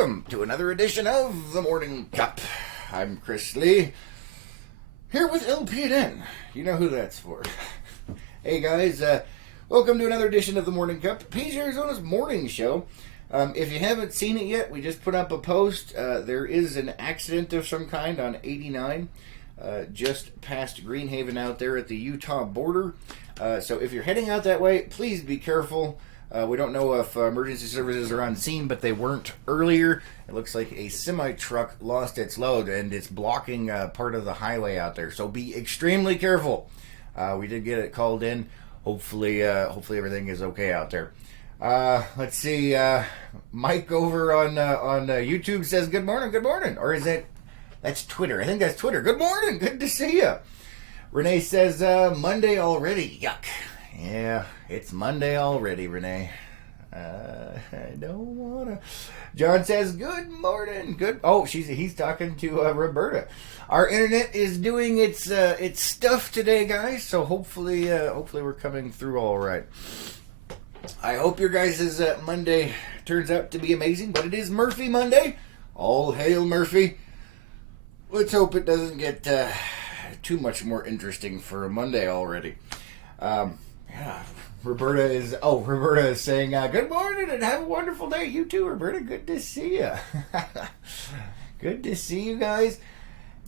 welcome to another edition of the Morning Cup. I'm Chris Lee, here with LPN. You know who that's for. Hey guys, welcome to another edition of the Morning Cup, Page, Arizona's morning show. If you haven't seen it yet, we just put up a post. There is an accident of some kind on 89, just past Greenhaven out there at the Utah border. So if you're heading out that way, please be careful. We don't know if emergency services are on scene, but they weren't earlier. It looks like a semi-truck lost its load, and it's blocking part of the highway out there. So be extremely careful. We did get it called in. Hopefully everything is okay out there. Let's see. Mike over on YouTube says, good morning. Or is it... That's Twitter. I think that's Twitter. Good morning. Good to see you. Renee says, Monday already. Yuck. Yeah, it's Monday already, Renee. I don't wanna. John says, good morning. Good. Oh, he's talking to Roberta. Our internet is doing its stuff today, guys. So hopefully we're coming through all right. I hope your guys' Monday turns out to be amazing, but it is Murphy Monday. All hail Murphy. Let's hope it doesn't get too much more interesting for a Monday already. Yeah, Roberta is saying, good morning and have a wonderful day. You too, Roberta. Good to see you. Good to see you guys.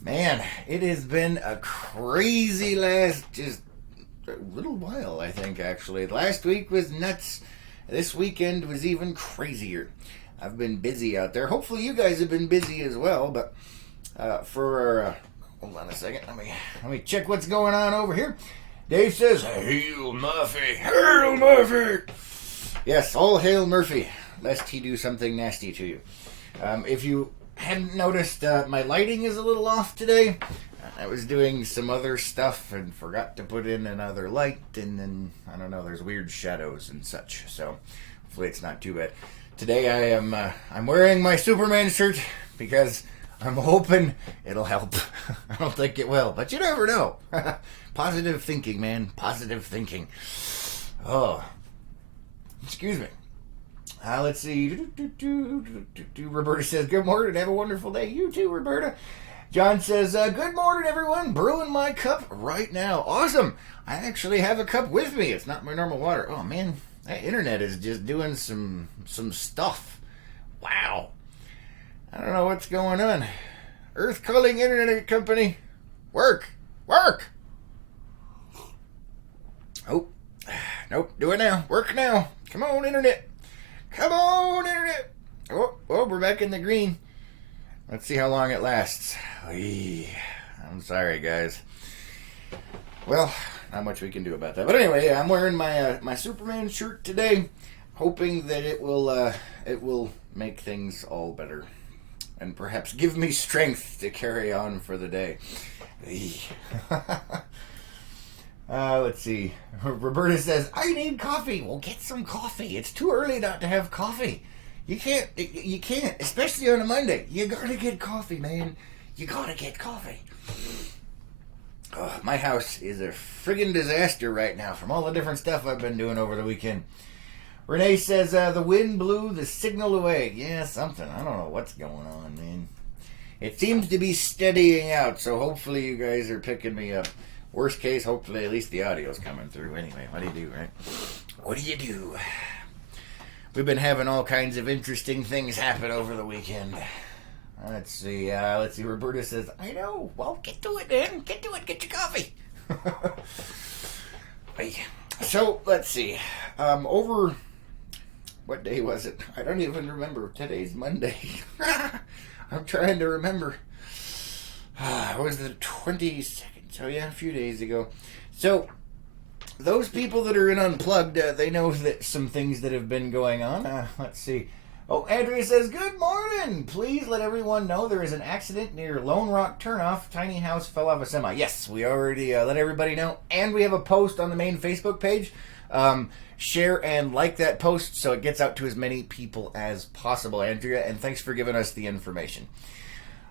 Man, it has been a crazy last just a little while, I think, actually. Last week was nuts. This weekend was even crazier. I've been busy out there. Hopefully you guys have been busy as well, but hold on a second. Let me check what's going on over here. Dave says, hail Murphy, hail Murphy. Yes, all hail Murphy, lest he do something nasty to you. If you hadn't noticed, my lighting is a little off today. I was doing some other stuff and forgot to put in another light, and then, I don't know, there's weird shadows and such, so hopefully it's not too bad. Today I'm wearing my Superman shirt because I'm hoping it'll help. I don't think it will, but you never know. Positive thinking, man. Positive thinking. Oh. Excuse me. Let's see. Roberta says, good morning. Have a wonderful day. You too, Roberta. John says, good morning, everyone. Brewing my cup right now. Awesome. I actually have a cup with me. It's not my normal water. Oh, man. That internet is just doing some stuff. Wow. I don't know what's going on. Earth Calling Internet Company. Work. Oh, nope. Do it now. Work now. Come on, internet. Oh, we're back in the green. Let's see how long it lasts. I'm sorry, guys. Well, not much we can do about that. But anyway, I'm wearing my Superman shirt today, hoping that it will make things all better. And perhaps give me strength to carry on for the day. Let's see. Roberta says, I need coffee. Well, get some coffee. It's too early not to have coffee. You can't, especially on a Monday. You gotta get coffee, man. You gotta get coffee. My house is a friggin' disaster right now from all the different stuff I've been doing over the weekend. Renee says, the wind blew the signal away. Yeah, something. I don't know what's going on, man. It seems to be steadying out, so hopefully you guys are picking me up. Worst case, hopefully at least the audio's coming through. Anyway, what do you do, right? What do you do? We've been having all kinds of interesting things happen over the weekend. Let's see. Roberta says, I know. Well, get to it, then. Get to it. Get your coffee. So, let's see. Over... What day was it? I don't even remember. Today's Monday. I'm trying to remember. It was the 22nd. So yeah, a few days ago. So, those people that are in Unplugged, they know that some things that have been going on. Let's see. Oh, Andrea says, good morning. Please let everyone know there is an accident near Lone Rock Turnoff. Tiny house fell off a semi. Yes, we already let everybody know. And we have a post on the main Facebook page. Share and like that post so it gets out to as many people as possible, Andrea. And thanks for giving us the information.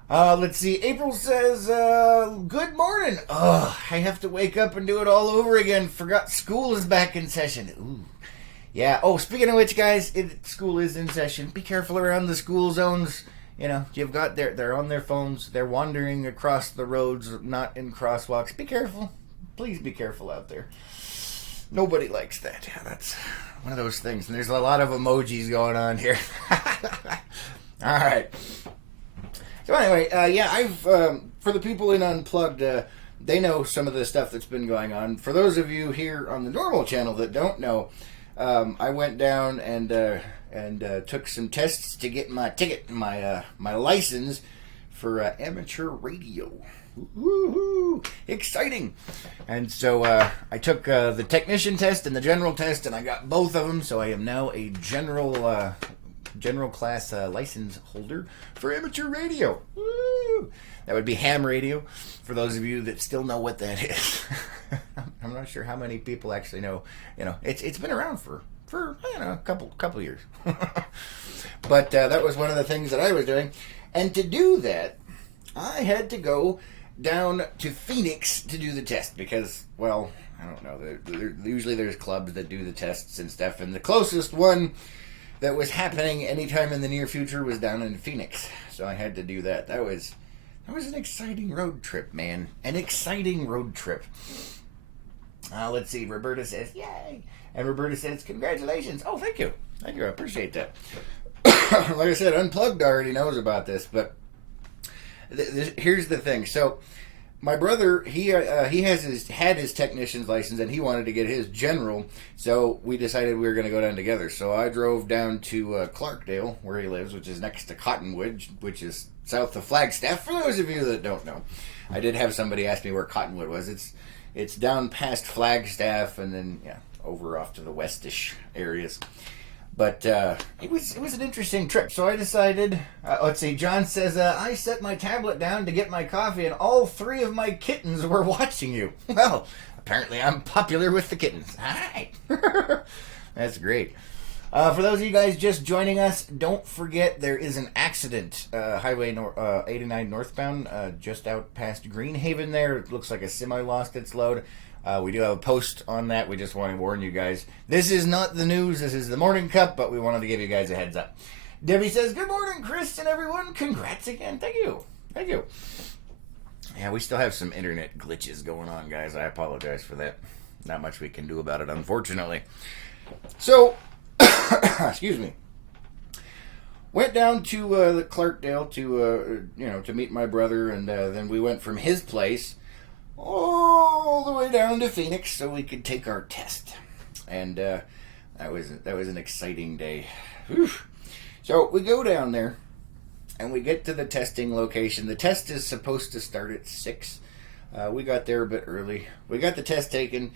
Let's see. April says, good morning. I have to wake up and do it all over again. Forgot school is back in session. Ooh. Yeah. Oh, speaking of which, guys, school is in session. Be careful around the school zones. You know, you've got they're on their phones. They're wandering across the roads, not in crosswalks. Be careful. Please be careful out there. Nobody likes that. Yeah, that's one of those things. And there's a lot of emojis going on here. All right. So anyway, yeah, I've for the people in Unplugged, they know some of the stuff that's been going on. For those of you here on the normal channel that don't know, I went down and took some tests to get my ticket, my license for amateur radio. Woohoo! Exciting! And so I took the technician test and the general test, and I got both of them. So I am now a general class license holder for amateur radio. Woo! That would be ham radio. For those of you that still know what that is, I'm not sure how many people actually know. You know, it's been around for you know, a couple years. But that was one of the things that I was doing, and to do that, I had to go down to Phoenix to do the test because, well, I don't know. Usually there's clubs that do the tests and stuff, and the closest one that was happening anytime in the near future was down in Phoenix. So I had to do that. That was an exciting road trip, man. An exciting road trip. Let's see. Roberta says, yay. And Roberta says, congratulations. Oh, thank you. Thank you. I appreciate that. Like I said, Unplugged already knows about this, but here's the thing. So my brother, he had his technician's license, and he wanted to get his general. So we decided we were going to go down together. So I drove down to Clarkdale, where he lives, which is next to Cottonwood, which is south of Flagstaff. For those of you that don't know, I did have somebody ask me where Cottonwood was. It's down past Flagstaff, and then over off to the westish areas. But it was an interesting trip. So I decided, let's see, John says, I set my tablet down to get my coffee, and all 3 of my kittens were watching you. Well, apparently I'm popular with the kittens. Hi. That's great. For those of you guys just joining us, don't forget there is an accident. Highway 89 northbound, just out past Greenhaven there. It looks like a semi lost its load. We do have a post on that. We just want to warn you guys. This is not the news. This is the Morning Cup, but we wanted to give you guys a heads up. Debbie says, good morning, Chris and everyone. Congrats again. Thank you. Thank you. Yeah, we still have some internet glitches going on, guys. I apologize for that. Not much we can do about it, unfortunately. So, excuse me. Went down to the Clarkdale to meet my brother, and then we went from his place all the way down to Phoenix so we could take our test. And that was an exciting day. Whew. So we go down there and we get to the testing location. The test is supposed to start at 6. We got there a bit early. We got the test taken.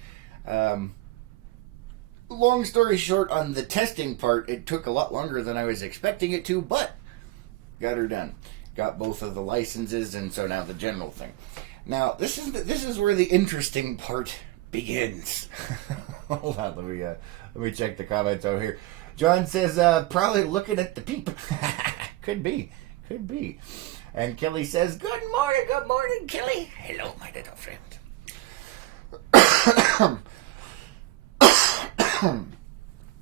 Long story short, on the testing part, it took a lot longer than I was expecting it to, but got her done. Got both of the licenses, and so now the general thing. Now, this is where the interesting part begins. Hold on, let me check the comments over here. John says, probably looking at the peep. Could be. And Kelly says, good morning, Kelly. Hello, my little friend.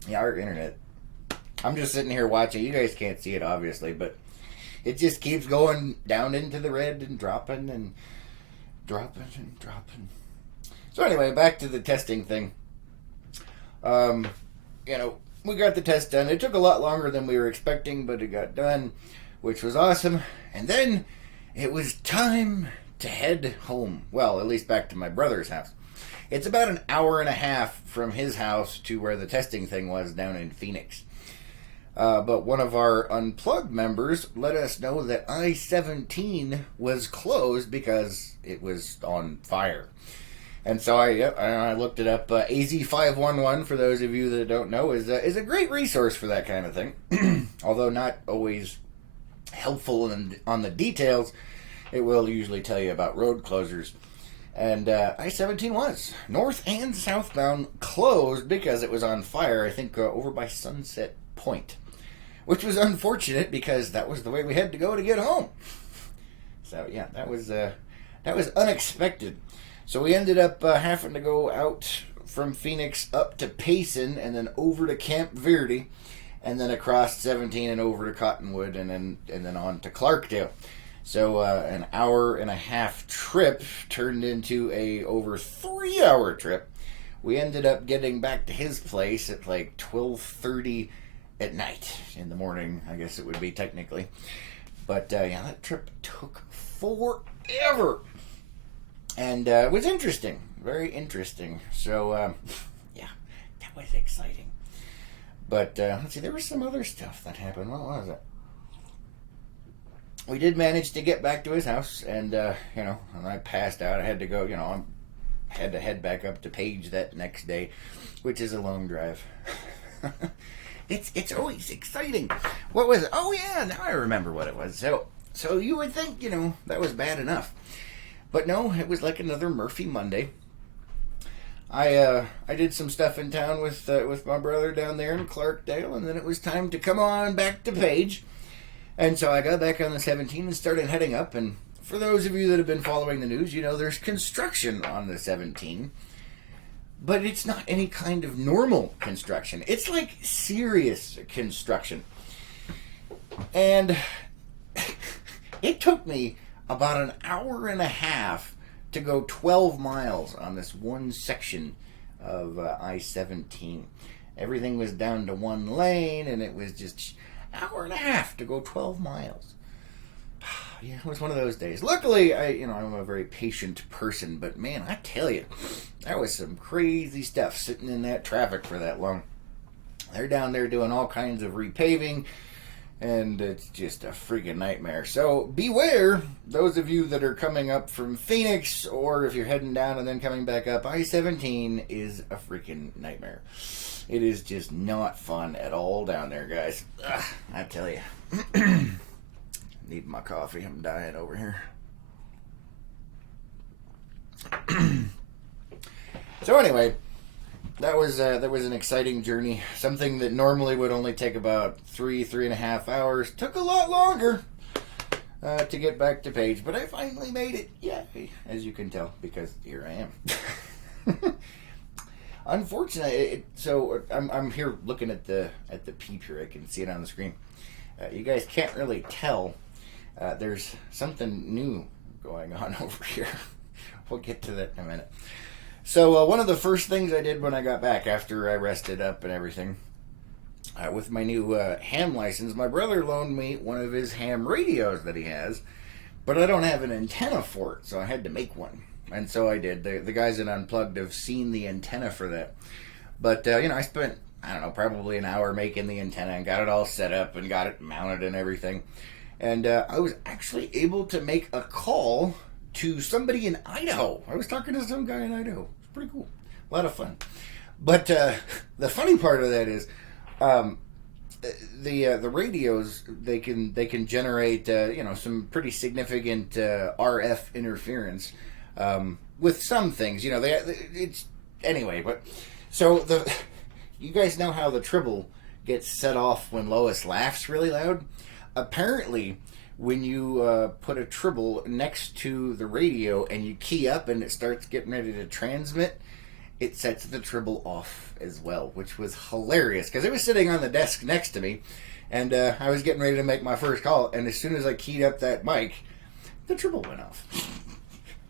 Yeah, our internet. I'm just sitting here watching. You guys can't see it, obviously, but it just keeps going down into the red and dropping and dropping and dropping. So anyway, back to the testing thing. We got the test done. It took a lot longer than we were expecting, but it got done, which was awesome. And then it was time to head home. Well, at least back to my brother's house. It's about an hour and a half from his house to where the testing thing was down in Phoenix. But one of our Unplugged members let us know that I-17 was closed because it was on fire. And so I looked it up. AZ511, for those of you that don't know, is a great resource for that kind of thing. Although not always helpful on the details, it will usually tell you about road closures. And I-17 was north and southbound closed because it was on fire, I think, over by Sunset Point. Which was unfortunate because that was the way we had to go to get home. So yeah, that was unexpected. So we ended up having to go out from Phoenix up to Payson, and then over to Camp Verde, and then across 17 and over to Cottonwood, and then on to Clarkdale. So an hour and a half trip turned into a over 3-hour trip. We ended up getting back to his place at like 12:30 at night. In the morning, I guess it would be technically. But yeah, that trip took forever. And it was interesting. Very interesting. So, yeah, that was exciting. But, let's see, there was some other stuff that happened. What was it? We did manage to get back to his house, and, when I passed out, I had to go, I had to head back up to Page that next day, which is a long drive. It's always exciting. What was it? Oh, yeah, now I remember what it was. So you would think, that was bad enough. But no, it was like another Murphy Monday. I did some stuff in town with my brother down there in Clarkdale, and then it was time to come on back to Page. And so I got back on the 17 and started heading up. And for those of you that have been following the news, there's construction on the 17. But it's not any kind of normal construction. It's like serious construction. And it took me about an hour and a half to go 12 miles on this one section of I-17. Everything was down to one lane, and it was just an hour and a half to go 12 miles. Yeah, it was one of those days. Luckily, I'm a very patient person, but man, I tell you, that was some crazy stuff sitting in that traffic for that long. They're down there doing all kinds of repaving, and it's just a freaking nightmare. So beware, those of you that are coming up from Phoenix, or if you're heading down and then coming back up, I-17 is a freaking nightmare. It is just not fun at all down there, guys. I tell you. Need my coffee. I'm dying over here. So anyway, that was an exciting journey. Something that normally would only take about 3.5 hours took a lot longer to get back to Page, but I finally made it. Yay! As you can tell, because here I am. Unfortunately, so I'm here looking at the peep here. I can see it on the screen. You guys can't really tell. There's something new going on over here. We'll get to that in a minute. So one of the first things I did when I got back after I rested up and everything, with my new ham license, my brother loaned me one of his ham radios that he has, but I don't have an antenna for it, so I had to make one. And so I did. The guys at Unplugged have seen the antenna for that. But, I spent, probably an hour making the antenna and got it all set up and got it mounted and everything. And I was actually able to make a call to somebody in Idaho. I was talking to some guy in Idaho. It's pretty cool. A lot of fun. But the funny part of that is the radios, they can generate some pretty significant RF interference with some things. It's anyway. But so you guys know how the Tribble gets set off when Lois laughs really loud. Apparently, when you put a Tribble next to the radio and you key up and it starts getting ready to transmit, it sets the Tribble off as well, which was hilarious because it was sitting on the desk next to me, and I was getting ready to make my first call, and as soon as I keyed up that mic, the Tribble went off.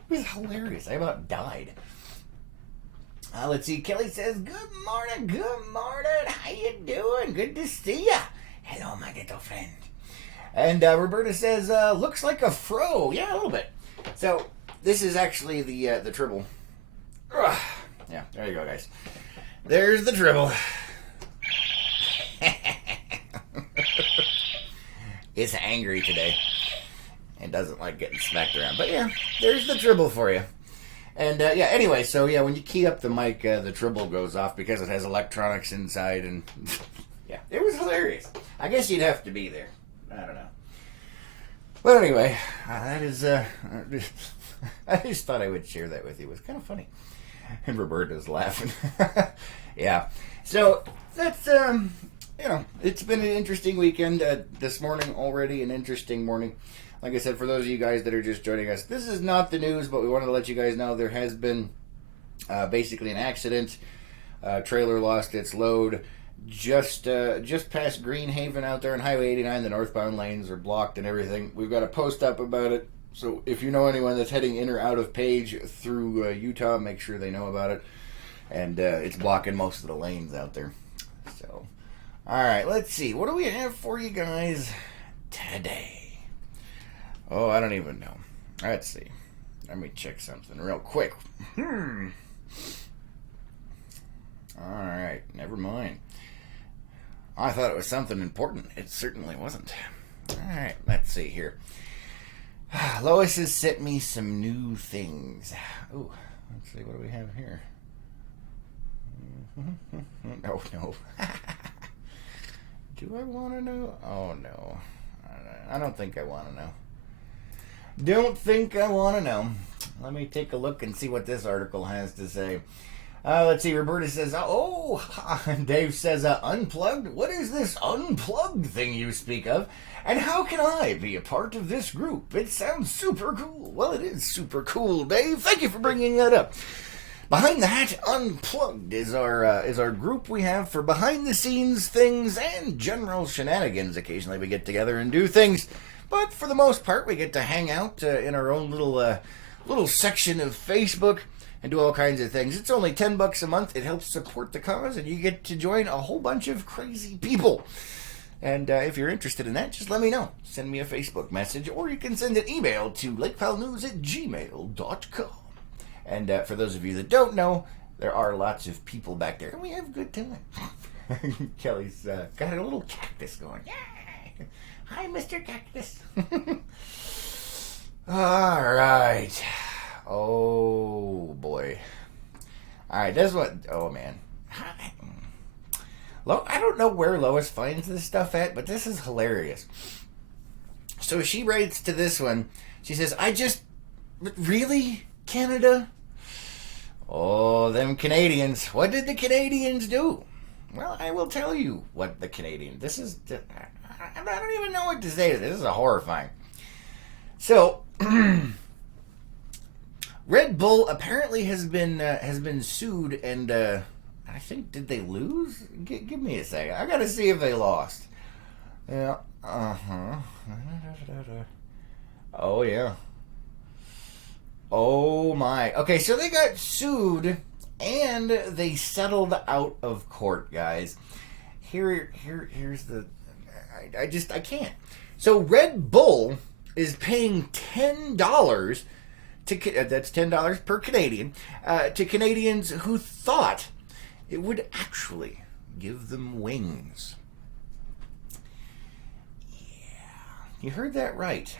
It was hilarious. I about died. Let's see. Kelly says, "Good morning, how you doing? Good to see ya. Hello, my little friend." And Roberta says, "Looks like a fro." Yeah, a little bit. So this is actually the Tribble. Ugh. Yeah, there you go, guys. There's the Tribble. It's angry today. It doesn't like getting smacked around. But yeah, there's the Tribble for you. And yeah, anyway, so yeah, when you key up the mic, the Tribble goes off because it has electronics inside. And yeah, it was hilarious. I guess you'd have to be there. I don't know. But anyway, that is, I just thought I would share that with you. It was kind of funny. And Roberta's laughing. Yeah. So, that's, it's been an interesting weekend. This morning already, an interesting morning. Like I said, for those of you guys that are just joining us, this is not the news, but we wanted to let you guys know there has been Basically an accident. Trailer lost its load just past Greenhaven out there on Highway 89. The northbound lanes are blocked and everything. We've got a post up about it. So if you know anyone that's heading in or out of Page through Utah, make sure they know about it. And it's blocking most of the lanes out there. So, all right, let's see. What do we have for you guys today? Oh, I don't even know. Let's see. Let me check something real quick. All right, never mind. I thought it was something important. It certainly wasn't. All right, let's see here. Lois has sent me some new things. Ooh, let's see, what do we have here? Oh, no. Do I want to know? Oh, no. I don't think I want to know. Don't think I want to know. Let me take a look and see what this article has to say. Let's see. Roberta says, oh, Dave says, unplugged? What is this unplugged thing you speak of? And how can I be a part of this group? It sounds super cool. Well, it is super cool, Dave. Thank you for bringing that up. Behind the Hat Unplugged is our group we have for behind-the-scenes things and general shenanigans. Occasionally we get together and do things, but for the most part we get to hang out in our own little section of Facebook and do all kinds of things. It's only $10 a month. It helps support the cause, and you get to join a whole bunch of crazy people. And if you're interested in that, just let me know. Send me a Facebook message, or you can send an email to lakepowellnews@gmail.com. And for those of you that don't know, there are lots of people back there, and we have a good time. Kelly's got a little cactus going. Yay! Hi, Mr. Cactus. All right. Oh, boy. All right, this one. Oh, man. I don't know where Lois finds this stuff at, but this is hilarious. So she writes to this one. She says, really, Canada? Oh, them Canadians. What did the Canadians do? Well, I will tell you what the Canadians. I don't even know what to say to this. This is horrifying. So, Red Bull apparently has been sued, and I think, did they lose? Give me a second. I gotta see if they lost. Yeah. Oh yeah. Oh my. Okay, so they got sued and they settled out of court, guys. Here's the. I can't. So Red Bull is paying $10 to that's $10 per Canadian to Canadians who thought it would actually give them wings. Yeah, you heard that right.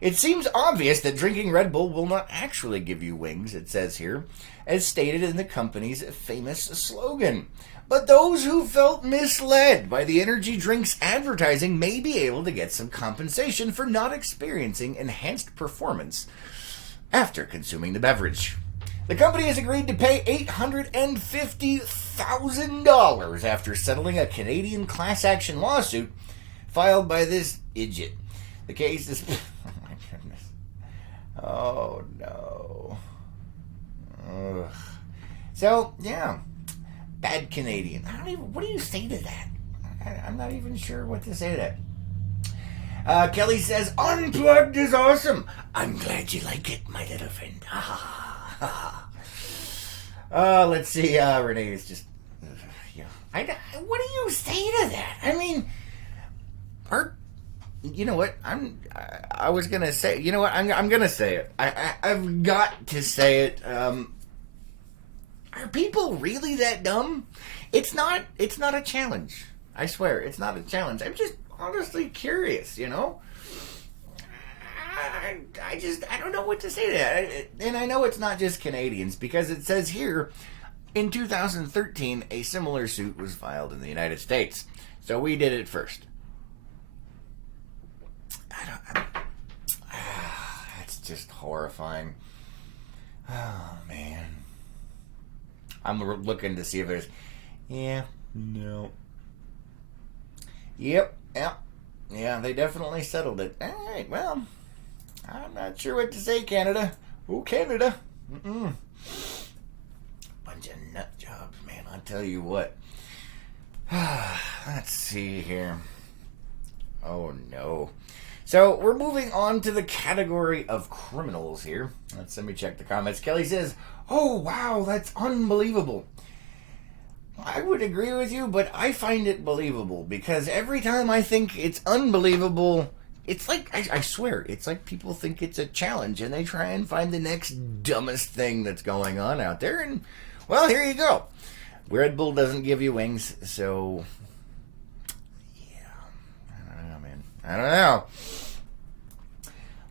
It seems obvious that drinking Red Bull will not actually give you wings, it says here, as stated in the company's famous slogan. But those who felt misled by the energy drink's advertising may be able to get some compensation for not experiencing enhanced performance after consuming the beverage. The company has agreed to pay $850,000 after settling a Canadian class action lawsuit filed by this idiot. The case is... Oh my goodness. Oh no. Ugh. So, yeah. Bad Canadian. What do you say to that? I'm not even sure what to say to that. Kelly says, Unplugged is awesome. I'm glad you like it, my little friend. Let's see. Renee is just... yeah. What do you say to that? I mean, you know what? I was gonna say. You know what? I'm gonna say it. I've got to say it. Are people really that dumb? It's not a challenge. I swear, it's not a challenge. I'm just honestly curious. You know. I don't know what to say to that. And I know it's not just Canadians, because it says here, in 2013, a similar suit was filed in the United States. So we did it first. That's just horrifying. Oh, man. I'm looking to see if there's... Yeah. No. Yep. Yeah, they definitely settled it. All right, well... I'm not sure what to say, Canada. Oh, Canada. tell you what. Let's see here. Oh no. So we're moving on to the category of criminals here. Let me check the comments. Kelly says, "Oh wow, that's unbelievable." I would agree with you, but I find it believable because every time I think it's unbelievable, it's like, I swear, it's like people think it's a challenge and they try and find the next dumbest thing that's going on out there. And, well, here you go. Red Bull doesn't give you wings, so, yeah. I don't know, man. I don't know.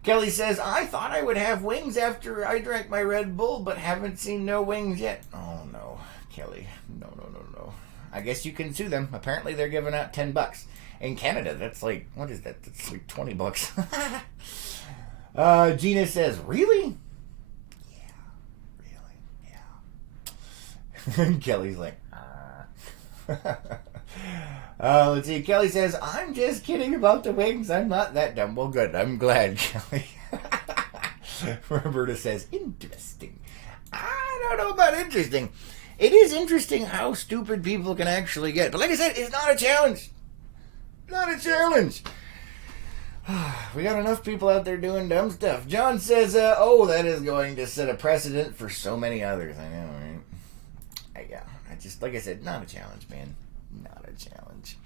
Kelly says, "I thought I would have wings after I drank my Red Bull, but haven't seen no wings yet." Oh, no, Kelly. No. I guess you can sue them. Apparently they're giving out $10. In Canada, that's like, what is that? That's like $20. Gina says, "Really?" Yeah, really, yeah. Kelly's like, let's see. Kelly says, "I'm just kidding about the wings. I'm not that dumb." Well, good. I'm glad, Kelly. Roberta says, "Interesting." I don't know about interesting. It is interesting how stupid people can actually get. But like I said, it's not a challenge. Not a challenge. We got enough people out there doing dumb stuff. John says, "Oh, that is going to set a precedent for so many others." I know, right? Yeah. Like I said, not a challenge, man. Not a challenge.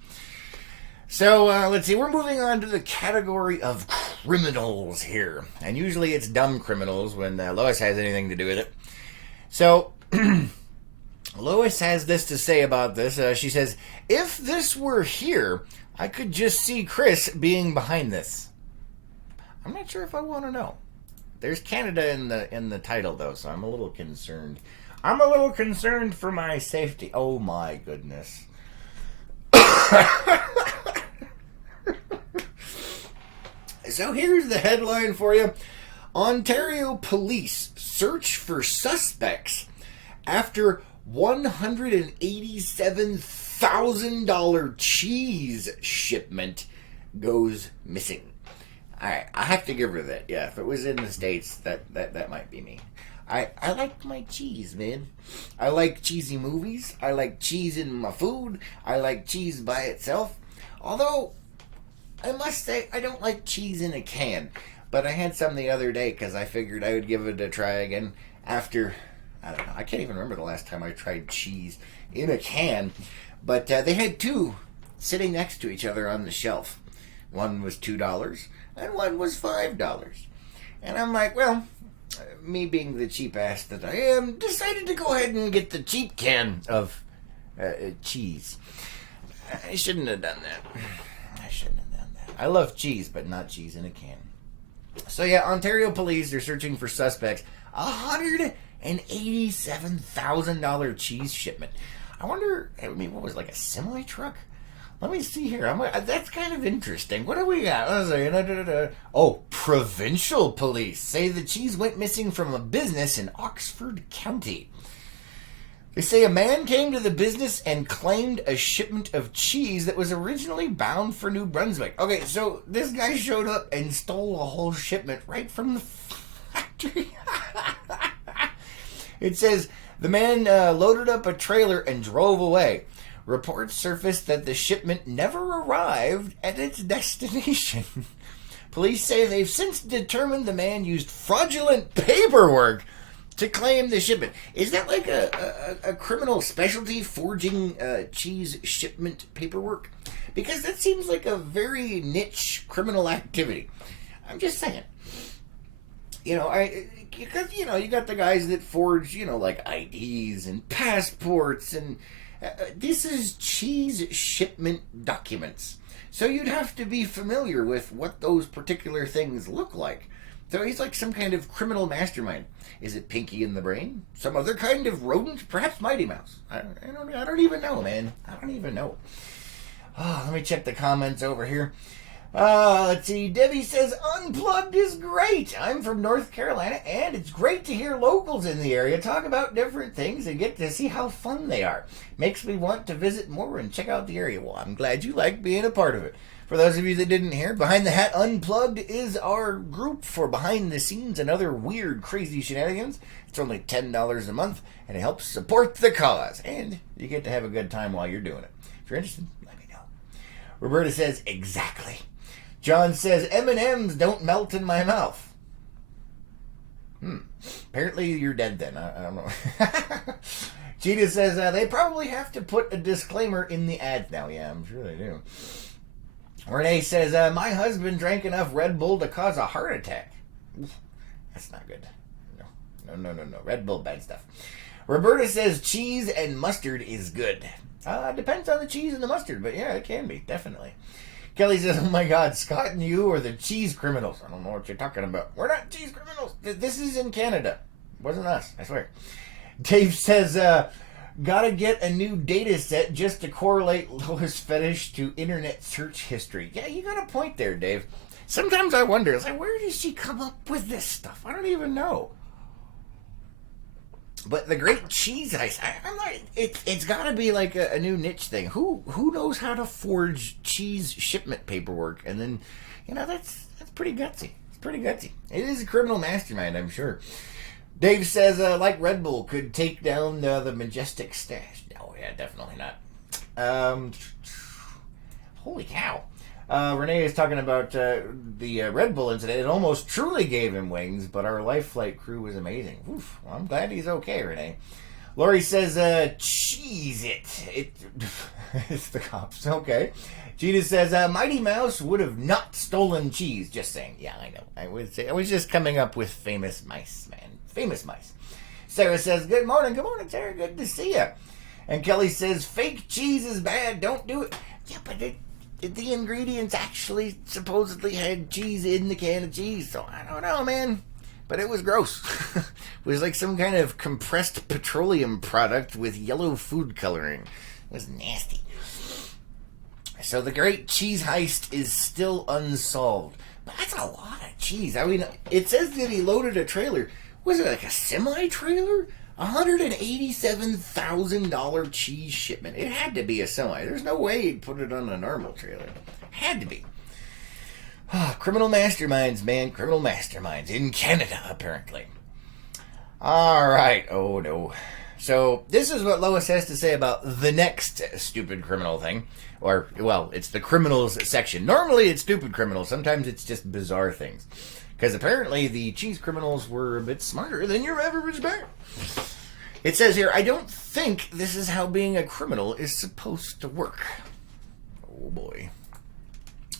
So, let's see. We're moving on to the category of criminals here. And usually it's dumb criminals when Lois has anything to do with it. So, Lois has this to say about this. She says, "If this were here, I could just see Chris being behind this." I'm not sure if I want to know. There's Canada in the title, though, so I'm a little concerned. I'm a little concerned for my safety. Oh, my goodness. So here's the headline for you. Ontario police search for suspects after $187,000 cheese shipment goes missing. Alright, I have to give her that. Yeah, if it was in the States, that might be me. I like my cheese, man. I like cheesy movies. I like cheese in my food. I like cheese by itself. Although, I must say, I don't like cheese in a can. But I had some the other day because I figured I would give it a try again after... I don't know. I can't even remember the last time I tried cheese in a can. But they had two sitting next to each other on the shelf. One was $2 and one was $5. And I'm like, well, me being the cheap ass that I am, decided to go ahead and get the cheap can of cheese. I shouldn't have done that. I love cheese, but not cheese in a can. So yeah, Ontario police are searching for suspects. $187,000 cheese shipment. I wonder, what was it, like a semi-truck? Let me see here. That's kind of interesting. What do we got? Oh, provincial police say the cheese went missing from a business in Oxford County. They say a man came to the business and claimed a shipment of cheese that was originally bound for New Brunswick. Okay, so this guy showed up and stole a whole shipment right from the factory. It says the man loaded up a trailer and drove away. Reports surfaced that the shipment never arrived at its destination. Police say they've since determined the man used fraudulent paperwork to claim the shipment. Is that like a criminal specialty, forging cheese shipment paperwork? Because that seems like a very niche criminal activity. I'm just saying. Because, you got the guys that forge, like IDs and passports, and this is cheese shipment documents. So you'd have to be familiar with what those particular things look like. So he's like some kind of criminal mastermind. Is it Pinky in the Brain? Some other kind of rodent? Perhaps Mighty Mouse? I don't even know, man. I don't even know. Oh, let me check the comments over here. Let's see. Debbie says, Unplugged is great. I'm from North Carolina, and it's great to hear locals in the area talk about different things and get to see how fun they are. Makes me want to visit more and check out the area. Well, I'm glad you like being a part of it. For those of you that didn't hear, Behind the Hat Unplugged is our group for behind the scenes and other weird, crazy shenanigans. It's only $10 a month, and it helps support the cause. And you get to have a good time while you're doing it. If you're interested, let me know. Roberta says, exactly. John says, M&M's don't melt in my mouth. Apparently you're dead then. I don't know. Cheetah says, they probably have to put a disclaimer in the ad now. Yeah, I'm sure they do. Renee says, my husband drank enough Red Bull to cause a heart attack. That's not good. No. Red Bull, bad stuff. Roberta says, cheese and mustard is good. Depends on the cheese and the mustard, but yeah, it can be, definitely. Kelly says, oh my God, Scott and you are the cheese criminals. I don't know what you're talking about. We're not cheese criminals. This is in Canada. It wasn't us, I swear. Dave says, gotta get a new data set just to correlate Lois' fetish to internet search history. Yeah, you got a point there, Dave. Sometimes I wonder, it's like, where does she come up with this stuff? I don't even know. But the great cheese ice, I'm like, it's got to be like a new niche thing. Who knows how to forge cheese shipment paperwork? And then, that's pretty gutsy. It's pretty gutsy. It is a criminal mastermind, I'm sure. Dave says, like Red Bull could take down the Majestic stash. Oh, yeah, definitely not. Holy cow. Renee is talking about the Red Bull incident. It almost truly gave him wings, but our life flight crew was amazing. Oof, well, I'm glad he's okay, Renee. Lori says, cheese it. It's the cops. Okay. Gina says, Mighty Mouse would have not stolen cheese. Just saying. Yeah, I know. I was just coming up with famous mice, man. Famous mice. Sarah says, good morning, Sarah. Good to see you. And Kelly says, fake cheese is bad. Don't do it. Yeah, but the ingredients actually supposedly had cheese in the can of cheese, so I don't know, man. But it was gross. It was like some kind of compressed petroleum product with yellow food coloring. It was nasty. So the great cheese heist is still unsolved. But that's a lot of cheese. I mean, it says that he loaded a trailer. Was it like a semi-trailer? $187,000 cheese shipment. It had to be a semi. There's no way he'd put it on a normal trailer. Had to be. Criminal masterminds, man. Criminal masterminds. In Canada, apparently. All right. Oh, no. So, this is what Lois has to say about the next stupid criminal thing. Or, well, it's the criminals section. Normally, it's stupid criminals. Sometimes it's just bizarre things. Because apparently the cheese criminals were a bit smarter than your average bear. It says here, I don't think this is how being a criminal is supposed to work. Oh boy.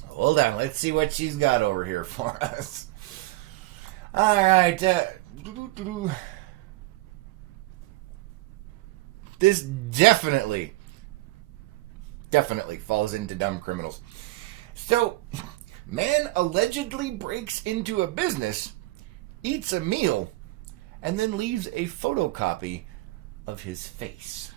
Hold on, let's see what she's got over here for us. Alright, this definitely falls into dumb criminals. So, man allegedly breaks into a business, eats a meal, and then leaves a photocopy of his face.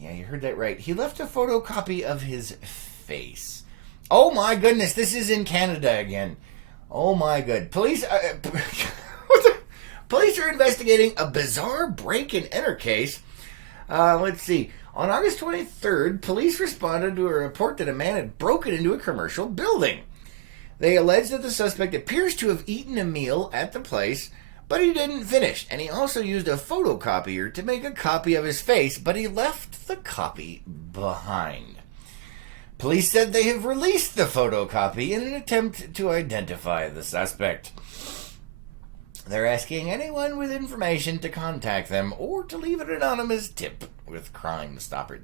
Yeah, you heard that right. He left a photocopy of his face. Oh my goodness, this is in Canada again. Oh my good. Police Police are investigating a bizarre break-and-enter case. Let's see. On August 23rd, police responded to a report that a man had broken into a commercial building. They allege that the suspect appears to have eaten a meal at the place, but he didn't finish, and he also used a photocopier to make a copy of his face, but he left the copy behind. Police said they have released the photocopy in an attempt to identify the suspect. They're asking anyone with information to contact them or to leave an anonymous tip with Crime Stopper.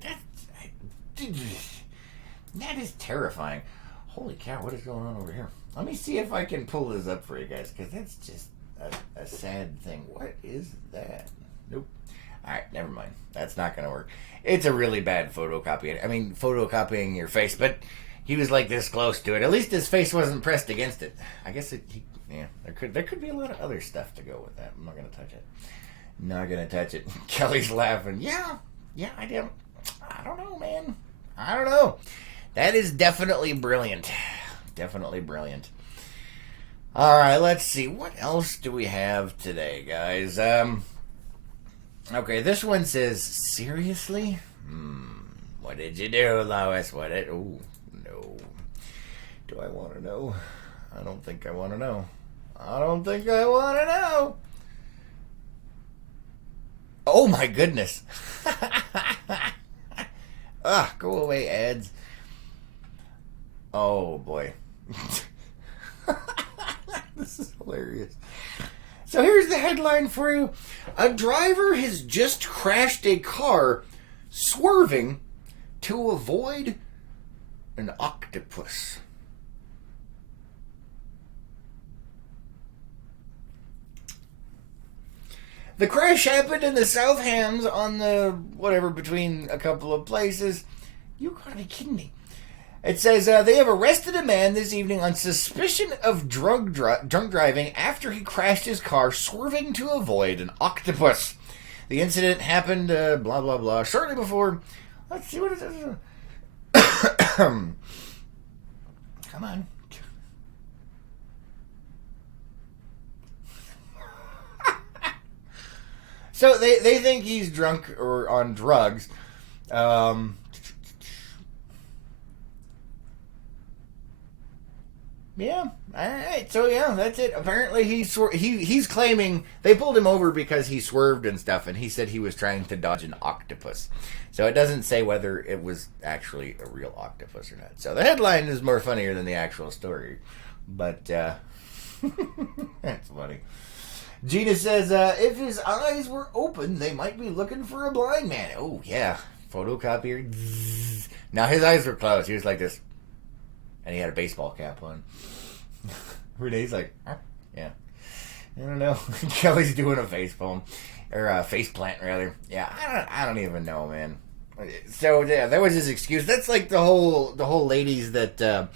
That is terrifying. Holy cow, what is going on over here? Let me see if I can pull this up for you guys, because that's just a sad thing. What is that? Nope. Alright, never mind. That's not going to work. It's a really bad photocopy. I mean, photocopying your face, but he was like this close to it. At least his face wasn't pressed against it. I guess there could be a lot of other stuff to go with that. I'm not going to touch it. Not going to touch it. Kelly's laughing. Yeah, I don't know, man. I don't know. That is definitely brilliant. Definitely brilliant. All right, let's see. What else do we have today, guys? Okay, this one says, seriously? What did you do, Lois? Oh, no. Do I want to know? I don't think I want to know. I don't think I want to know. Oh, my goodness. Go away, ads. Oh, boy. This is hilarious. So here's the headline for you. A driver has just crashed a car swerving to avoid an octopus. The crash happened in the South Hams on the whatever between a couple of places. You gotta be kidding me. It says they have arrested a man this evening on suspicion of drunk driving after he crashed his car swerving to avoid an octopus. The incident happened, blah, blah, blah, shortly before... Let's see what it is. Come on. So they think he's drunk or on drugs. Yeah. All right. So yeah, that's it. Apparently he's claiming they pulled him over because he swerved and stuff, and he said he was trying to dodge an octopus. So it doesn't say whether it was actually a real octopus or not. So the headline is more funnier than the actual story, but that's funny. Gina says, if his eyes were open, they might be looking for a blind man. Oh yeah, photocopier. Zzz. Now his eyes were closed. He was like this. And he had a baseball cap on. Renee's like, huh? Yeah. I don't know. Kelly's doing a face palm. Or a face plant, rather. Yeah, I don't even know, man. So, yeah, that was his excuse. That's like the whole ladies that, the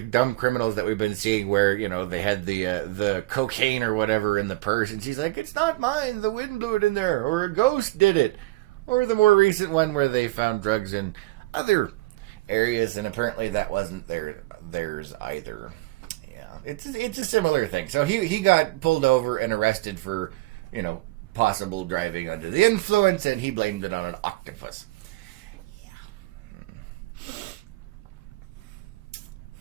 dumb criminals that we've been seeing where, you know, they had the cocaine or whatever in the purse. And she's like, it's not mine. The wind blew it in there. Or a ghost did it. Or the more recent one where they found drugs in other areas, and apparently that wasn't theirs either. Yeah, it's a similar thing. So he got pulled over and arrested for, you know, possible driving under the influence, and he blamed it on an octopus.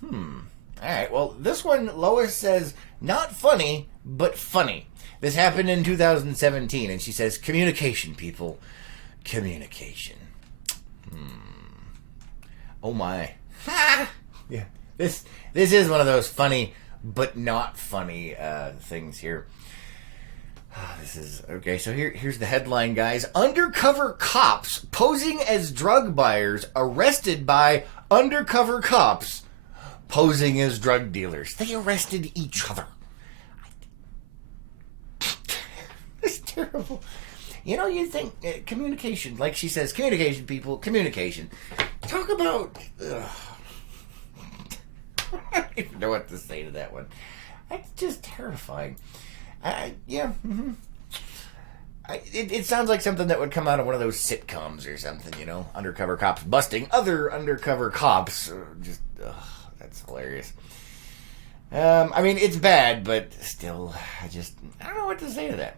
Yeah. All right. Well, this one Lois says not funny, but funny. This happened in 2017, and she says communication, people, communication. Oh my. Yeah. This is one of those funny but not funny things here. This is okay, so here's the headline, guys. Undercover cops posing as drug buyers arrested by undercover cops posing as drug dealers. They arrested each other. It's terrible. You know, you think communication, like she says, communication, people, communication. Talk about... I don't even know what to say to that one. It's just terrifying. Yeah. Mm-hmm. It sounds like something that would come out of one of those sitcoms or something, you know? Undercover cops busting other undercover cops. That's hilarious. I mean, it's bad, but still, I don't know what to say to that.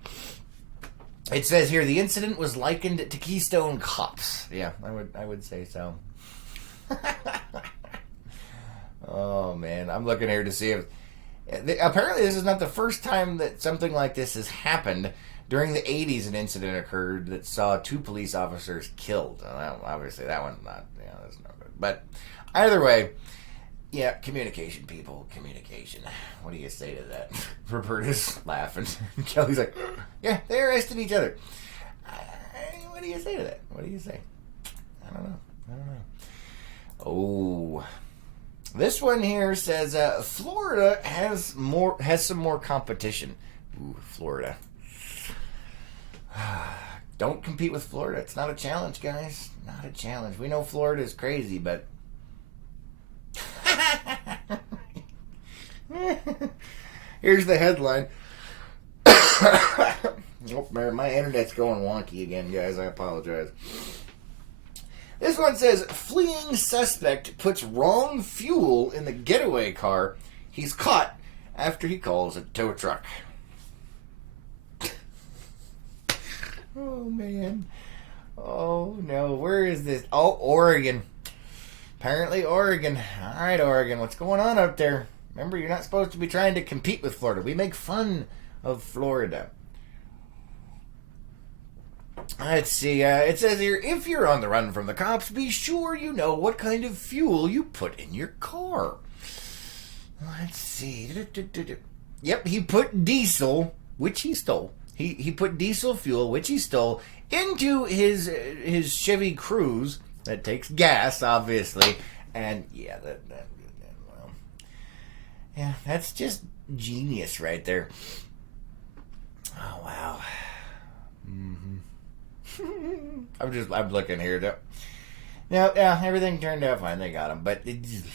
It says here, the incident was likened to Keystone Cops. Yeah, I would say so. Oh, man. I'm looking here to see if... Apparently, this is not the first time that something like this has happened. During the 80s, an incident occurred that saw 2 police officers killed. Obviously, that one's not... Yeah, that's no good. But either way, yeah, communication, people. Communication. What do you say to that? Roberta's laughing. Kelly's like, yeah, they arrested each other. What do you say to that? What do you say? I don't know. Oh, this one here says Florida has some more competition. Ooh, Florida. Don't compete with Florida. It's not a challenge, guys. Not a challenge. We know Florida is crazy, but here's the headline. Oh, man, my internet's going wonky again, guys. I apologize. This one says, fleeing suspect puts wrong fuel in the getaway car. He's caught after he calls a tow truck. Oh, man. Oh, no. Where is this? Oh, Oregon. Apparently Oregon. All right, Oregon. What's going on up there? Remember, you're not supposed to be trying to compete with Florida. We make fun of Florida. Let's see. It says here, if you're on the run from the cops, be sure you know what kind of fuel you put in your car. Let's see. Yep, he put diesel, which he stole. He put diesel fuel, which he stole, into his Chevy Cruze that takes gas, obviously. And yeah, well, yeah, that's just genius right there. Oh wow. I'm looking here. No, yeah, everything turned out fine. They got him, but it just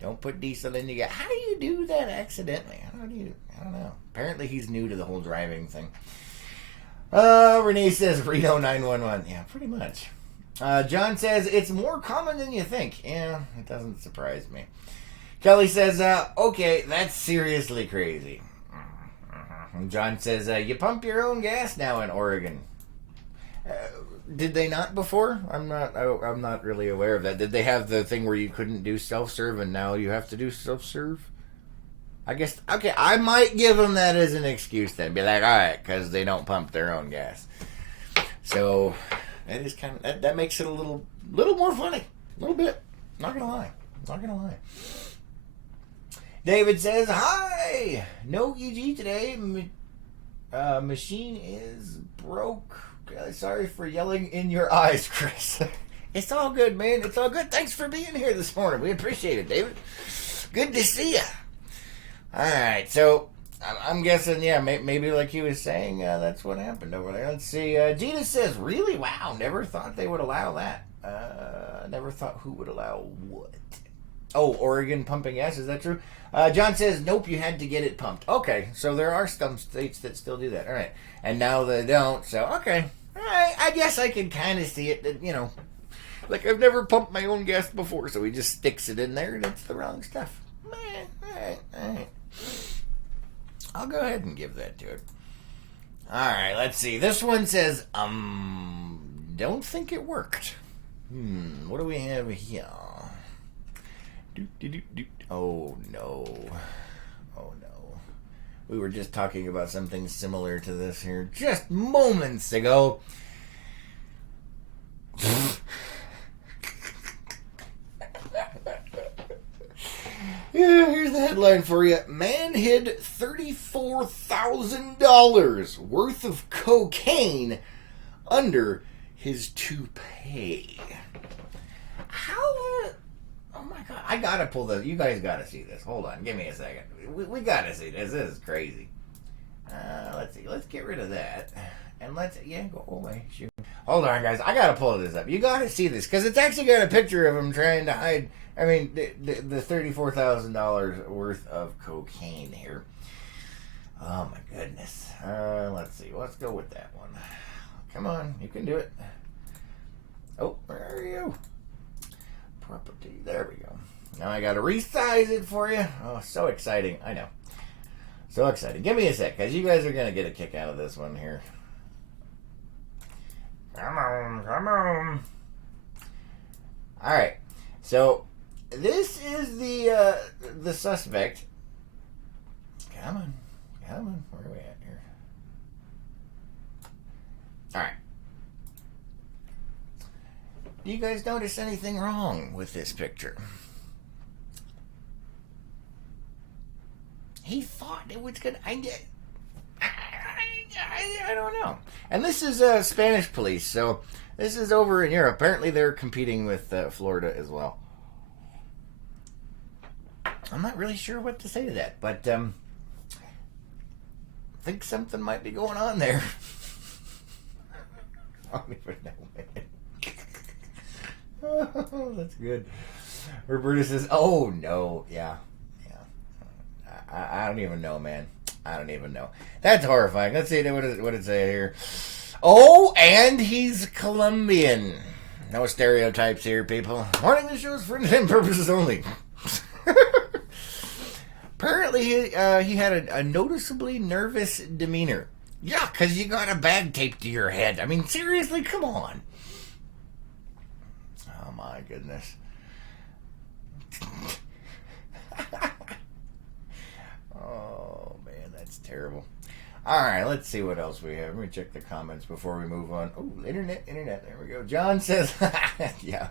don't put diesel in your gas. How do you do that accidentally? I don't know. Apparently he's new to the whole driving thing. Renee says Reno 911. Yeah, pretty much. John says it's more common than you think. Yeah, it doesn't surprise me. Kelly says, okay, that's seriously crazy. John says, you pump your own gas now in Oregon. Did they not before? I'm not really aware of that. Did they have the thing where you couldn't do self-serve and now you have to do self-serve? I guess, okay, I might give them that as an excuse then. Be like, all right, because they don't pump their own gas. So, that is kind of, that makes it a little more funny. A little bit. Not gonna lie. David says, hi! No EG today. Machine is broke. Sorry for yelling in your eyes, Chris. It's all good, man. It's all good. Thanks for being here this morning. We appreciate it, David. Good to see you. All right, so I'm guessing, yeah, maybe like he was saying, that's what happened over there. Let's see. Gina says, really? Wow, never thought they would allow that. Never thought who would allow what? Oh, Oregon pumping gas, is that true? John says, nope, you had to get it pumped. Okay, so there are some states that still do that. All right, and now they don't, so okay. All right, I guess I can kind of see it, that, you know, like I've never pumped my own gas before, so he just sticks it in there and it's the wrong stuff. All right. I'll go ahead and give that to it. All right, let's see. This one says, don't think it worked. What do we have here? Oh no. We were just talking about something similar to this here just moments ago. Yeah, here's the headline for you. Man hid $34,000 worth of cocaine under his toupee. How? Oh my God! I gotta pull this. You guys gotta see this. Hold on, give me a second. We gotta see this. This is crazy. Let's see. Let's get rid of that, and let's go away. Shoot. Hold on, guys. I gotta pull this up. You gotta see this because it's actually got a picture of him trying to hide. I mean, the $34,000 worth of cocaine here. Oh my goodness. Let's see. Let's go with that one. Come on, you can do it. Oh, where are you? Property. There we go. Now I got to resize it for you. Oh, so exciting. I know. So exciting. Give me a sec, because you guys are going to get a kick out of this one here. Come on. All right. So, this is the suspect. Come on. Where are we at here? All right. Do you guys notice anything wrong with this picture? He thought it was good. I don't know. And this is Spanish police, so this is over in Europe. Apparently they're competing with Florida as well. I'm not really sure what to say to that, but I think something might be going on there. I don't even know, man. Oh, that's good. Roberta says, oh, no. Yeah. I don't even know, man. I don't even know. That's horrifying. Let's see. What did it say here? Oh, and he's Colombian. No stereotypes here, people. Warning, this show is for entertainment purposes only. Apparently, he had a noticeably nervous demeanor. Yeah, because you got a bag taped to your head. I mean, seriously, come on. Oh, my goodness. Oh, man, that's terrible. All right, let's see what else we have. Let me check the comments before we move on. Oh, internet. There we go. John says, yeah.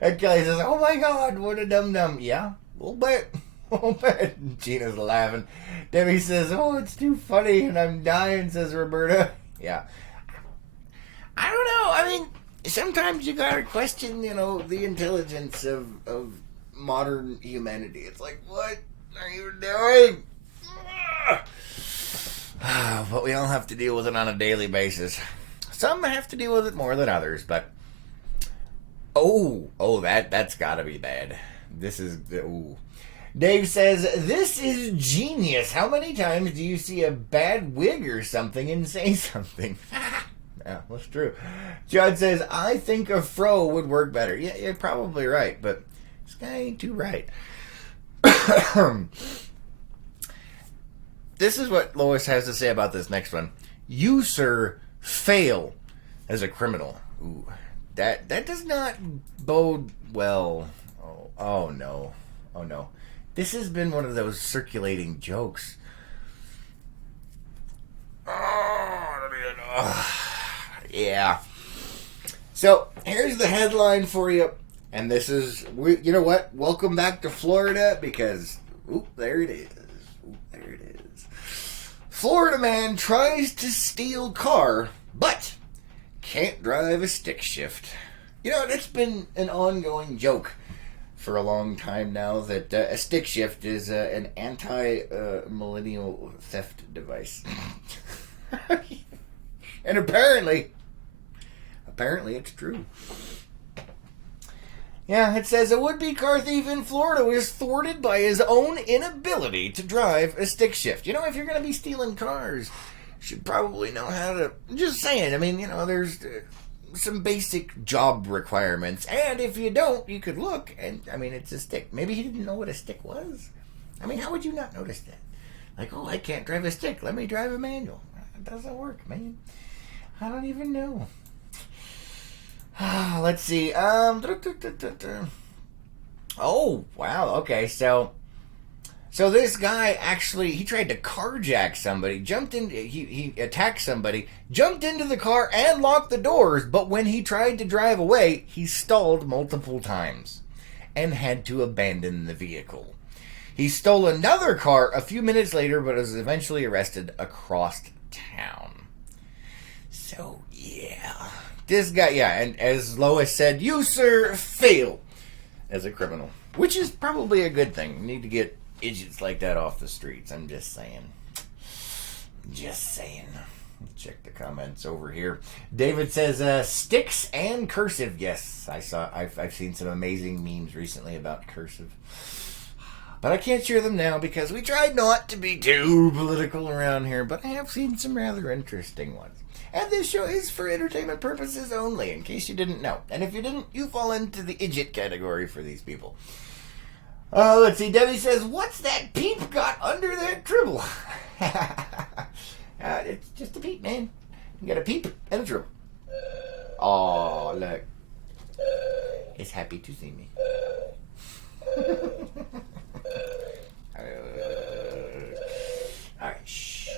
And Kelly says, oh, my God, what a dum-dum. Yeah, a little bit. Oh, man. Gina's laughing. Debbie says, oh, it's too funny, and I'm dying, says Roberta. Yeah. I don't know. I mean, sometimes you gotta question, the intelligence of modern humanity. It's like, what are you doing? But we all have to deal with it on a daily basis. Some have to deal with it more than others, but... Oh, that's gotta be bad. This is... Ooh. Dave says, this is genius. How many times do you see a bad wig or something and say something? Yeah, that's true. Judd says, I think a fro would work better. Yeah, you're probably right, but this guy ain't too right. This is what Lois has to say about this next one. You, sir, fail as a criminal. Ooh, that does not bode well. Oh no. Oh no. This has been one of those circulating jokes. Yeah. So, here's the headline for you. And this is, you know what? Welcome back to Florida because, there it is. There it is. Florida man tries to steal car, but can't drive a stick shift. It's been an ongoing joke for a long time now that a stick shift is an anti-millennial theft device. And apparently it's true. Yeah, it says a would-be car thief in Florida was thwarted by his own inability to drive a stick shift. If you're going to be stealing cars, you should probably know how to... Just saying, I mean, there's... some basic job requirements, and if you don't, you could look, and it's a stick. Maybe he didn't know what a stick was. I mean, how would you not notice that? Like, oh, I can't drive a stick, let me drive a manual. It doesn't work, man. I don't even know. Let's see. Oh, wow, okay, so this guy actually, he tried to carjack somebody, he attacked somebody, jumped into the car and locked the doors, but when he tried to drive away, he stalled multiple times and had to abandon the vehicle. He stole another car a few minutes later, but was eventually arrested across town. So, yeah. This guy, and as Lois said, you, sir, fail as a criminal, which is probably a good thing. You need to get idiots like that off the streets. I'm just saying. Check the comments over here. David says, sticks and cursive. Yes, I've seen some amazing memes recently about cursive. But I can't share them now because we tried not to be too political around here, but I have seen some rather interesting ones. And this show is for entertainment purposes only, in case you didn't know. And if you didn't, you fall into the idiot category for these people. Let's see. Debbie says, what's that peep got under that dribble? It's just a peep, man. You got a peep and a dribble. Oh, look. It's happy to see me. Alright, shh.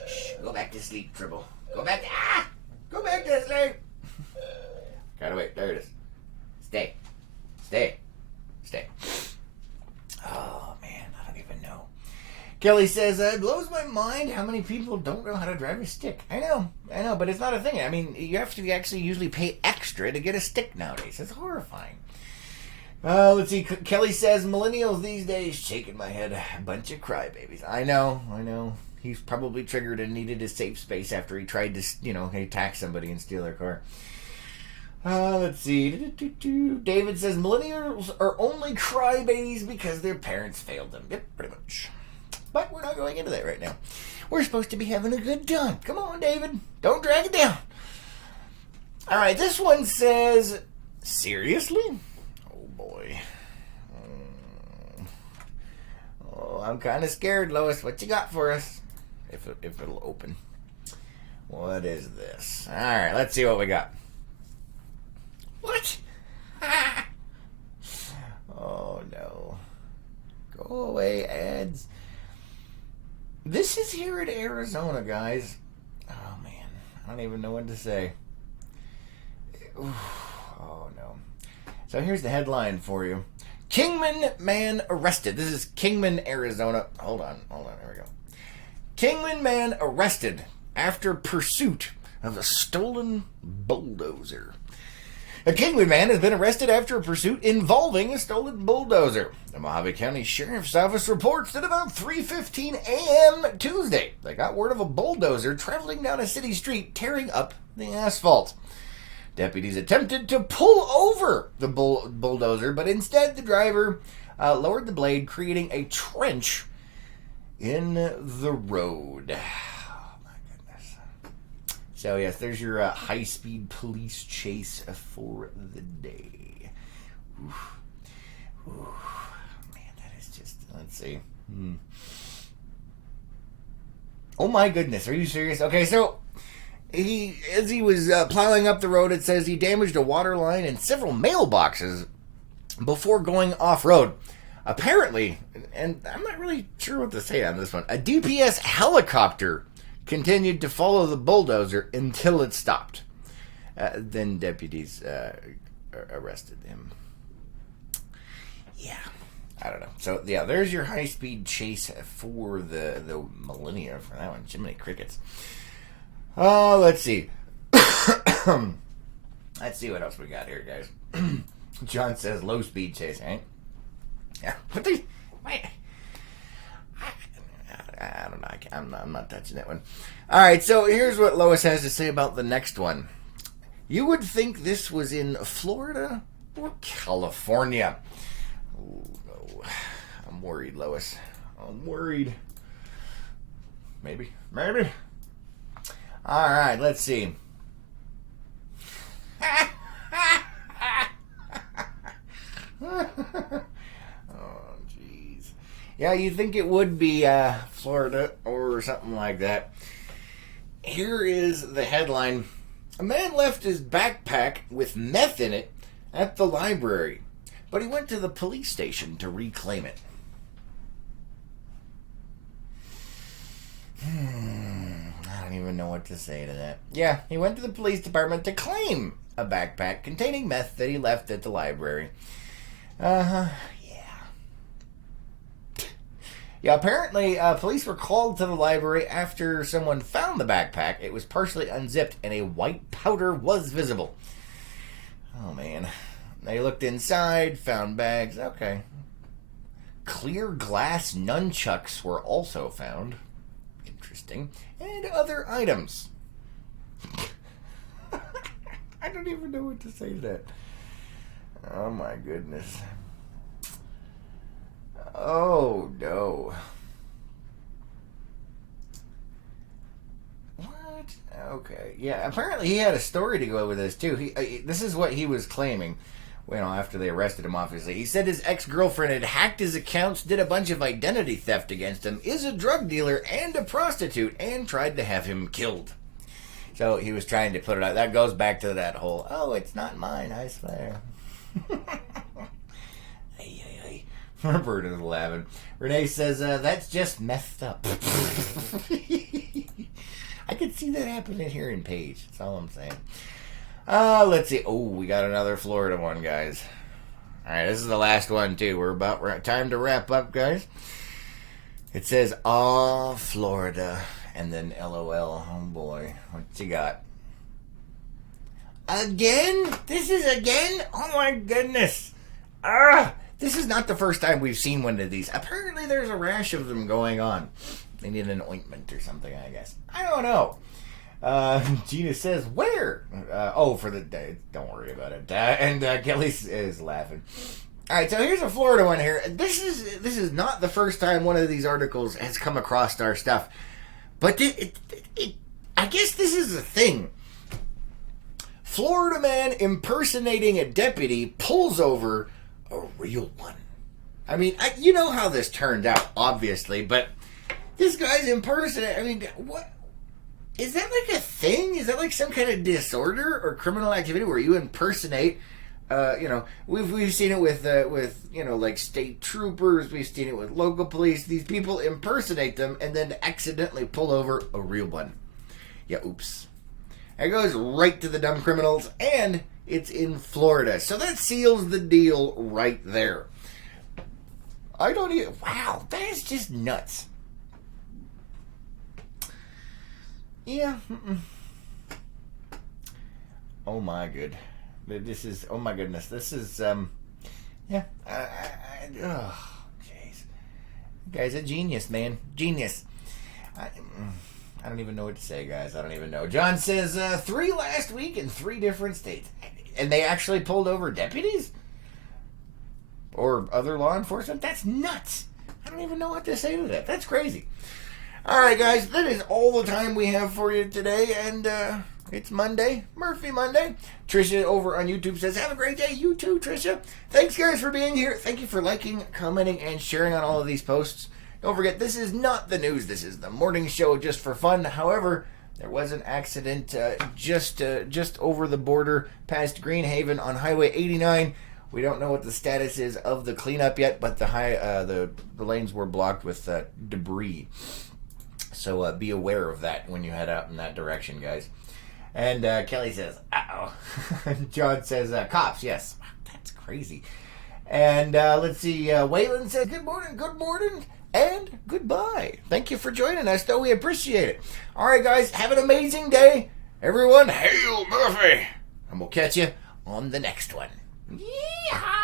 Go back to sleep, Tribble. Go back to sleep. Gotta wait. There it is. Stay. Oh, man. I don't even know. Kelly says, it blows my mind how many people don't know how to drive a stick. I know, but it's not a thing. I mean, you have to actually usually pay extra to get a stick nowadays. It's horrifying. Let's see. Kelly says, millennials these days, shaking my head, a bunch of crybabies. I know. He's probably triggered and needed a safe space after he tried to, attack somebody and steal their car. Let's see. David says, millennials are only crybabies because their parents failed them. Yep, pretty much. But we're not going into that right now. We're supposed to be having a good time. Come on, David. Don't drag it down. All right, this one says, seriously? Oh, boy. Oh, I'm kind of scared, Lois. What you got for us? If it'll open. What is this? All right, let's see what we got. What? Oh, no. Go away, ads. This is here in Arizona, guys. Oh, man. I don't even know what to say. Oh, no. So here's the headline for you. Kingman man arrested. This is Kingman, Arizona. Hold on. There we go. Kingman man arrested after pursuit of a stolen bulldozer. A Kingman man has been arrested after a pursuit involving a stolen bulldozer. The Mojave County Sheriff's Office reports that about 3:15 a.m. Tuesday, they got word of a bulldozer traveling down a city street tearing up the asphalt. Deputies attempted to pull over the bulldozer, but instead the driver lowered the blade, creating a trench in the road. Oh, my goodness. So, yes, there's your high-speed police chase for the day. Oof. Man, that is just, let's see. Oh, my goodness. Are you serious? Okay, so as he was plowing up the road, it says he damaged a water line and several mailboxes before going off-road. Apparently, and I'm not really sure what to say on this one, a DPS helicopter continued to follow the bulldozer until it stopped. Then deputies arrested him. Yeah, I don't know. So, yeah, there's your high-speed chase for the millennia for that one. Jiminy Crickets. Oh, let's see. Let's see what else we got here, guys. John says low-speed chase, right? Yeah. What the... Wait. I don't know. I'm not touching that one. All right, so here's what Lois has to say about the next one. You would think this was in Florida or California. Oh, no. I'm worried, Lois. I'm worried. Maybe. All right, let's see. Yeah, you'd think it would be Florida or something like that. Here is the headline. A man left his backpack with meth in it at the library, but he went to the police station to reclaim it. I don't even know what to say to that. Yeah, he went to the police department to claim a backpack containing meth that he left at the library. Yeah, apparently police were called to the library after someone found the backpack. It was partially unzipped and a white powder was visible. Oh, man. They looked inside, found bags. Okay. Clear glass nunchucks were also found. Interesting. And other items. I don't even know what to say to that. Oh, my goodness. Oh, no. What? Okay. Yeah, apparently he had a story to go with this, too. This is what he was claiming, after they arrested him, obviously. He said his ex-girlfriend had hacked his accounts, did a bunch of identity theft against him, is a drug dealer and a prostitute, and tried to have him killed. So he was trying to put it out. That goes back to that whole, oh, it's not mine, I swear. Roberta is laughing. Renee says, that's just messed up. I could see that happening here in Page. That's all I'm saying. Let's see. Oh, we got another Florida one, guys. All right, this is the last one, too. We're about time to wrap up, guys. It says, Florida. And then LOL. Oh, boy. What you got? Again? This is again? Oh, my goodness. This is not the first time we've seen one of these. Apparently there's a rash of them going on. They need an ointment or something, I guess. I don't know. Gina says, where? For the day. Don't worry about it. And Kelly is laughing. All right, so here's a Florida one here. This is not the first time one of these articles has come across our stuff, but I guess this is a thing. Florida man impersonating a deputy pulls over a real one. I mean, you know how this turned out, obviously, but this guy's impersonating. I mean, what? Is that like a thing? Is that like some kind of disorder or criminal activity where you impersonate? We've seen it with like state troopers. We've seen it with local police. These people impersonate them and then accidentally pull over a real one. Yeah, oops. It goes right to the dumb criminals, and it's in Florida, so that seals the deal right there. Wow, that is just nuts. Yeah. Oh my goodness. This is yeah. Oh, jeez. Guy's a genius, man. Genius. I don't even know what to say, guys. I don't even know. John says 3 last week in 3 different states, and they actually pulled over deputies or other law enforcement. That's nuts. I don't even know what to say to that. That's crazy. All right, guys, that is all the time we have for you today, and it's Monday, Murphy Monday. Tricia over on YouTube says, have a great day. You too, Tricia. Thanks, guys, for being here. Thank you for liking, commenting, and sharing on all of these posts. Don't forget, this is not the news. This is the morning show just for fun. However, there was an accident just over the border past Greenhaven on Highway 89. We don't know what the status is of the cleanup yet, but the lanes were blocked with debris. So be aware of that when you head out in that direction, guys. And Kelly says, uh-oh. John says, cops, yes. That's crazy. And let's see, Waylon says, good morning, and goodbye. Thank you for joining us, though. We appreciate it. All right, guys, have an amazing day. Everyone, hail Murphy. And we'll catch you on the next one. Yeehaw!